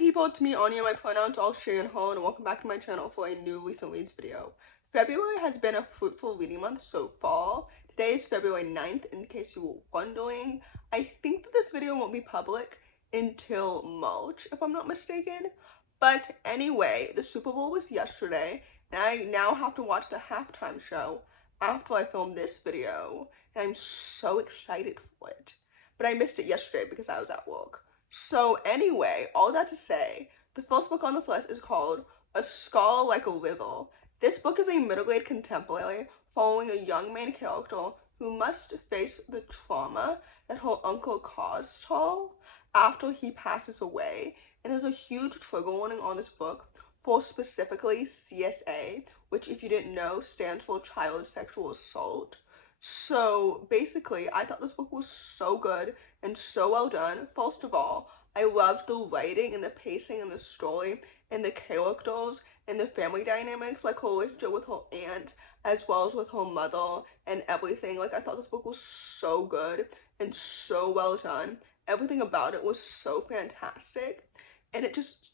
people, it's me, Anja, my pronouns all she and Horne, and welcome back to my channel for a new recent reads video. February has been a fruitful reading month so far. Today is February 9th, in case you were wondering. I think that this video won't be public until March, if I'm not mistaken. But anyway, the Super Bowl was yesterday, and I now have to watch the halftime show after I filmed this video, and I'm so excited for it. But I missed it yesterday because I was at work. So anyway, all that to say, the first book on this list is called A Scar Like a River. This book is a middle-aged contemporary following a young main character who must face the trauma that her uncle caused her after he passes away. And there's a huge trigger warning on this book for specifically CSA, which, if you didn't know, stands for Child Sexual Assault. So basically, I thought this book was so good and so well done. First of all, I loved the writing and the pacing and the story and the characters and the family dynamics, like her relationship with her aunt as well as with her mother and everything. Like, I thought this book was so good and so well done. Everything about it was so fantastic, and it just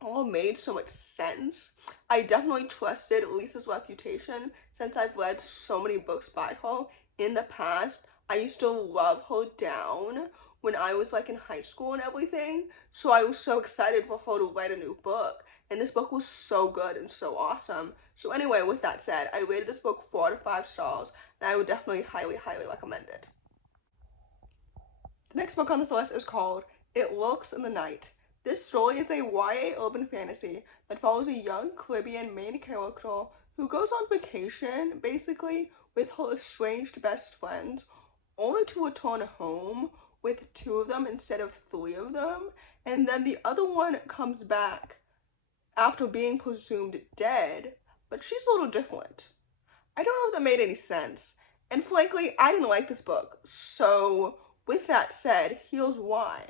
all made so much sense. I definitely trusted Lisa's reputation since I've read so many books by her in the past. I used to love her down when I was like in high school and everything, so I was so excited for her to write a new book, and this book was so good and so awesome. So anyway, with that said, I rated this book 4 out of 5 stars, and I would definitely highly recommend it. The next book on this list is called It Lurks in the Night. This story is a YA urban fantasy that follows a young Caribbean main character who goes on vacation, basically, with her estranged best friends, only to return home with 2 of them instead of 3 of them, and then the other one comes back after being presumed dead, but she's a little different. I don't know if that made any sense, and frankly, I didn't like this book, so with that said, here's why.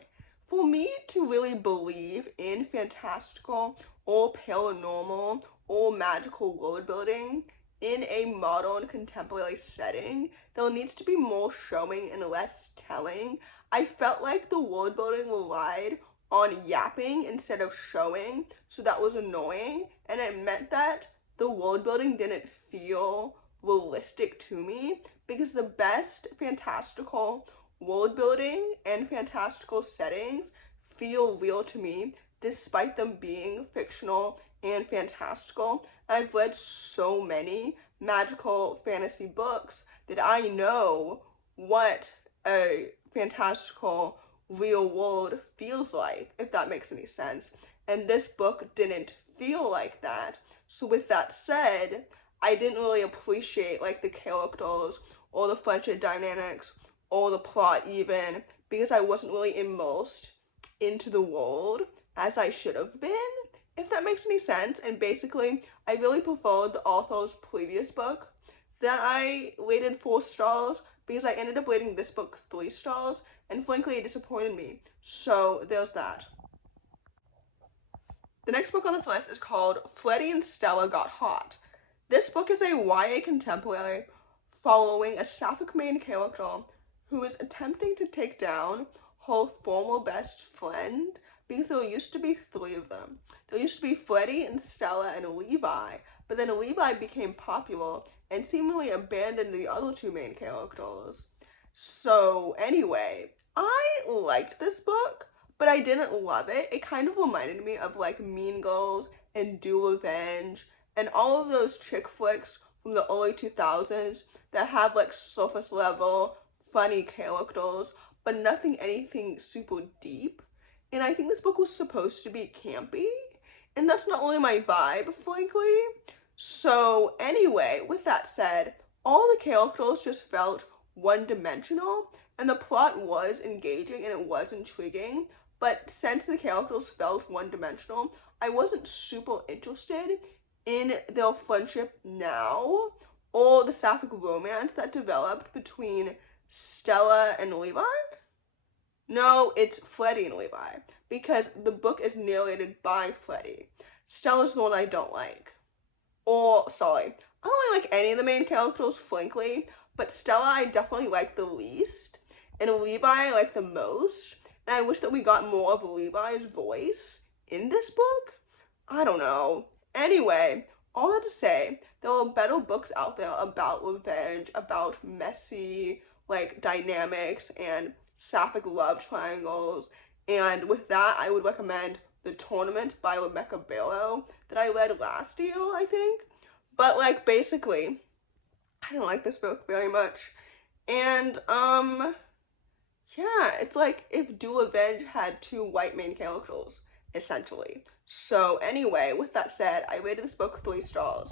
For me to really believe in fantastical or paranormal or magical world building in a modern contemporary setting, there needs to be more showing and less telling. I felt like the world building relied on yapping instead of showing, so that was annoying, and it meant that the world building didn't feel realistic to me, because the best fantastical world building and fantastical settings feel real to me despite them being fictional and fantastical. I've read so many magical fantasy books that I know what a fantastical real world feels like, if that makes any sense, and this book didn't feel like that. So with that said, I didn't really appreciate like the characters or the friendship dynamics or the plot even, because I wasn't really immersed into the world as I should have been, if that makes any sense. And basically, I really preferred the author's previous book that I rated 4 stars, because I ended up rating this book 3 stars, and frankly, it disappointed me. So there's that. The next book on this list is called Freddie and Stella Got Hot. This book is a YA contemporary following a sapphic main character who is attempting to take down her former best friend, because there used to be 3 of them. There used to be Freddie and Stella and Levi, but then Levi became popular and seemingly abandoned the other 2 main characters. So anyway, I liked this book, but I didn't love it. It kind of reminded me of like Mean Girls and Do Revenge and all of those chick flicks from the early 2000s that have like surface level funny characters, but anything super deep. And I think this book was supposed to be campy, and that's not really my vibe, frankly. So anyway, with that said, all the characters just felt one-dimensional, and the plot was engaging and it was intriguing, but since the characters felt one-dimensional, I wasn't super interested in their friendship now, or the sapphic romance that developed between Stella and Levi? No, it's Freddie and Levi, because the book is narrated by Freddie. Stella's the one I don't like. Or, sorry, I don't really like any of the main characters, frankly, but Stella I definitely like the least, and Levi I like the most, and I wish that we got more of Levi's voice in this book? I don't know. Anyway, all that to say, there are better books out there about revenge, about messy, like, dynamics and sapphic love triangles. And with that, I would recommend The Tournament by Rebecca Barrow that I read last year, I think. But, like, basically, I don't like this book very much. And, yeah, it's like if Do Revenge had two white main characters, essentially. So anyway, with that said, I rated this book 3 stars.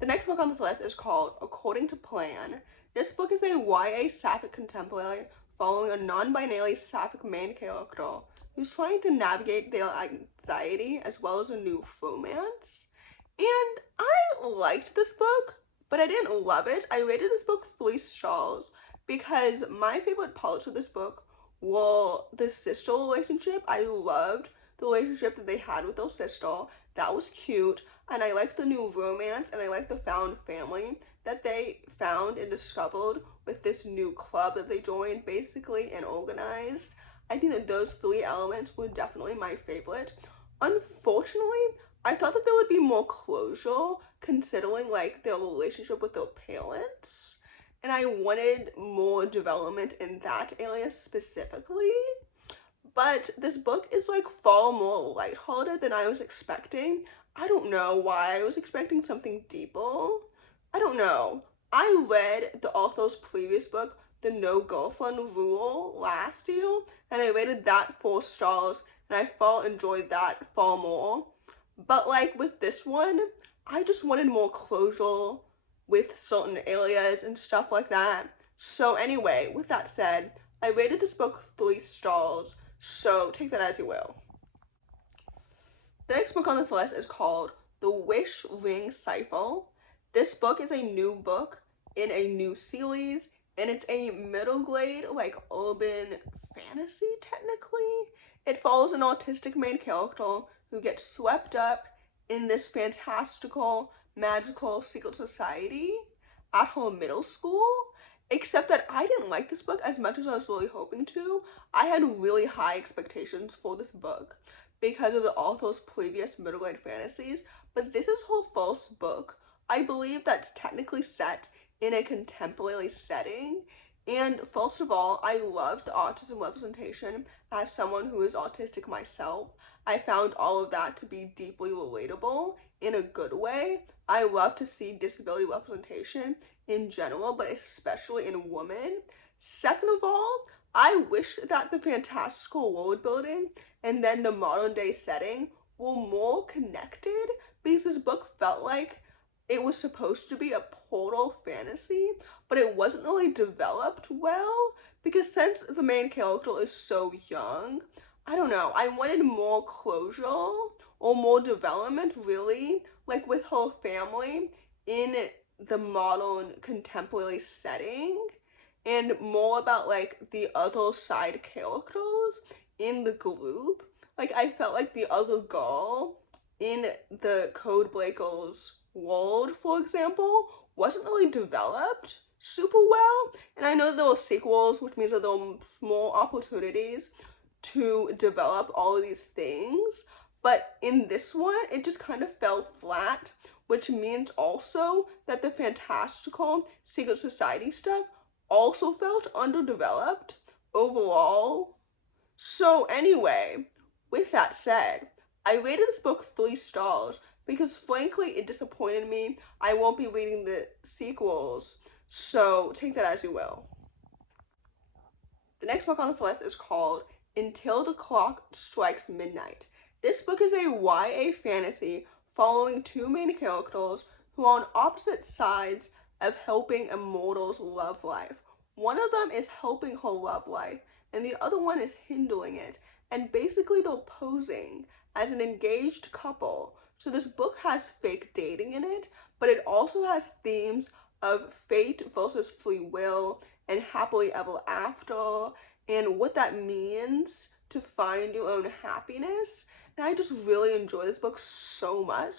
The next book on this list is called According to Plan. This book is a YA sapphic contemporary following a non-binary sapphic main character who's trying to navigate their anxiety as well as a new romance. And I liked this book, but I didn't love it. I rated this book 3 stars because my favorite parts of this book were the sister relationship. I loved the relationship that they had with their sister. That was cute. And I liked the new romance, and I liked the found family that they found and discovered with this new club that they joined, basically, and organized. I think that those 3 elements were definitely my favorite. Unfortunately, I thought that there would be more closure considering, like, their relationship with their parents. And I wanted more development in that area specifically. But this book is, like, far more lighthearted than I was expecting. I don't know why. I was expecting something deeper. I don't know. I read the author's previous book, The No Girlfriend Rule, last year, and I rated that 4 stars, and I far enjoyed that far more. But, like, with this one, I just wanted more closure with certain areas and stuff like that. So anyway, with that said, I rated this book 3 stars, so take that as you will. The next book on this list is called The Wish Ring Cipher. This book is a new book in a new series, and it's a middle grade, like, urban fantasy, technically. It follows an autistic main character who gets swept up in this fantastical, magical secret society at her middle school. Except that I didn't like this book as much as I was really hoping to. I had really high expectations for this book because of the author's previous middle grade fantasies, but this is her first book, I believe, that's technically set in a contemporary setting. And first of all, I loved the autism representation. As someone who is autistic myself, I found all of that to be deeply relatable in a good way. I love to see disability representation in general, but especially in women. Second of all, I wish that the fantastical world building and then the modern day setting were more connected, because this book felt like it was supposed to be a portal fantasy, but it wasn't really developed well, because since the main character is so young, I don't know, I wanted more closure or more development, really, like with her family in the modern contemporary setting, and more about, like, the other side characters in the group. Like, I felt like the other girl in the Codebreakers world, for example, wasn't really developed super well. And I know there were sequels, which means that there were more opportunities to develop all of these things. But in this one, it just kind of fell flat, which means also that the fantastical secret society stuff also felt underdeveloped overall. So anyway, with that said, I rated this book 3 stars because frankly it disappointed me. I won't be reading the sequels, so take that as you will. The next book on this list is called Until the Clock Strikes Midnight. This book is a YA fantasy following 2 main characters who are on opposite sides of helping a mortal's love life. One of them is helping her love life, and the other one is hindering it. And basically they're posing as an engaged couple. So this book has fake dating in it, but it also has themes of fate versus free will and happily ever after, and what that means to find your own happiness. And I just really enjoy this book so much.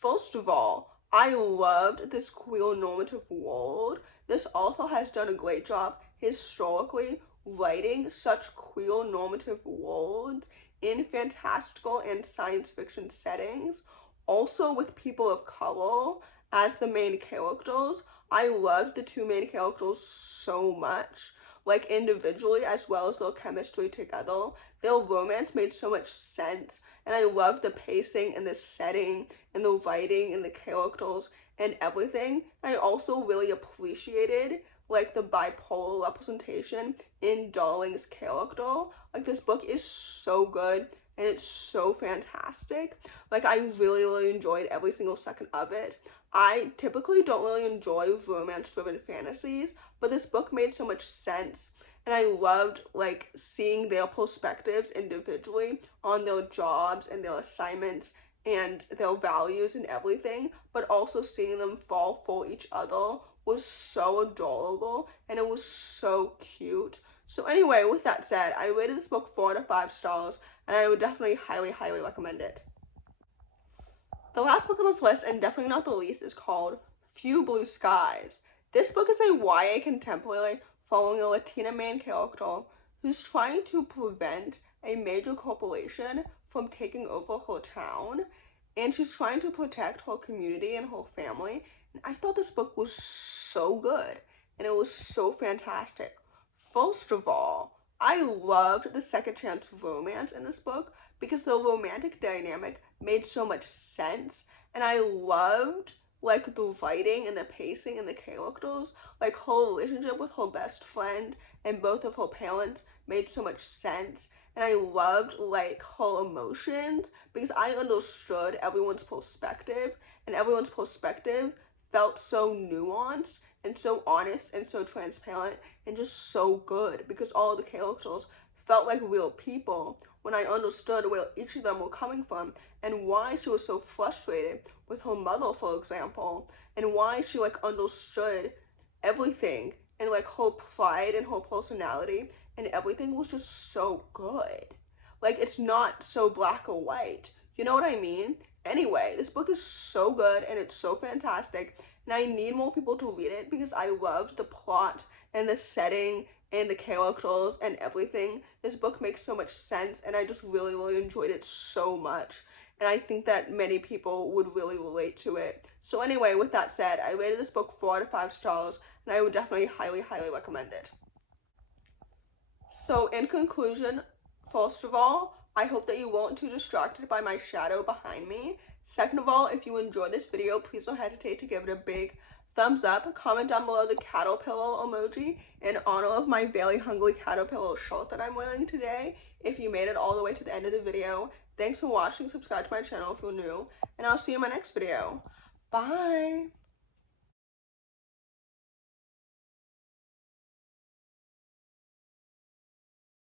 First of all, I loved this queer normative world. This author has done a great job historically writing such queer normative worlds in fantastical and science fiction settings, also with people of color as the main characters. I loved the two main characters so much, like individually as well as their chemistry together. Their romance made so much sense, and I loved the pacing and the setting and the writing and the characters and everything. I also really appreciated like the bipolar representation in Darling's character. Like this book is so good and it's so fantastic. Like I really enjoyed every single second of it. I typically don't really enjoy romance-driven fantasies, but this book made so much sense, and I loved like seeing their perspectives individually on their jobs and their assignments and their values and everything, but also seeing them fall for each other was so adorable and it was so cute. So anyway, with that said, I rated this book 4 out of 5 stars, and I would definitely highly recommend it. The last book on this list, and definitely not the least, is called Few Blue Skies. This book is a YA contemporary following a Latina main character who's trying to prevent a major corporation from taking over her town, and she's trying to protect her community and her family. And I thought this book was so good, and it was so fantastic. First of all, I loved the second chance romance in this book because the romantic dynamic made so much sense, and I loved like the writing and the pacing and the characters. Like her relationship with her best friend and both of her parents made so much sense, and I loved like her emotions because I understood everyone's perspective, and everyone's perspective felt so nuanced and so honest and so transparent and just so good because all the characters felt like real people when I understood where each of them were coming from and why she was so frustrated with her mother, for example, and why she like understood everything, and like her pride and her personality and everything was just so good. Like it's not so black or white, you know what I mean? Anyway, this book is so good and it's so fantastic, and I need more people to read it because I loved the plot and the setting and the characters and everything. This book makes so much sense, and I just really enjoyed it so much, and I think that many people would really relate to it. So anyway, with that said, I rated this book 4 out of 5 stars, and I would definitely highly recommend it. So in conclusion, first of all, I hope that you weren't too distracted by my shadow behind me. Second of all, if you enjoyed this video, please don't hesitate to give it a big thumbs up. Comment down below the caterpillar emoji in honor of my very hungry caterpillar shirt that I'm wearing today, if you made it all the way to the end of the video. Thanks for watching. Subscribe to my channel if you're new, and I'll see you in my next video. Bye!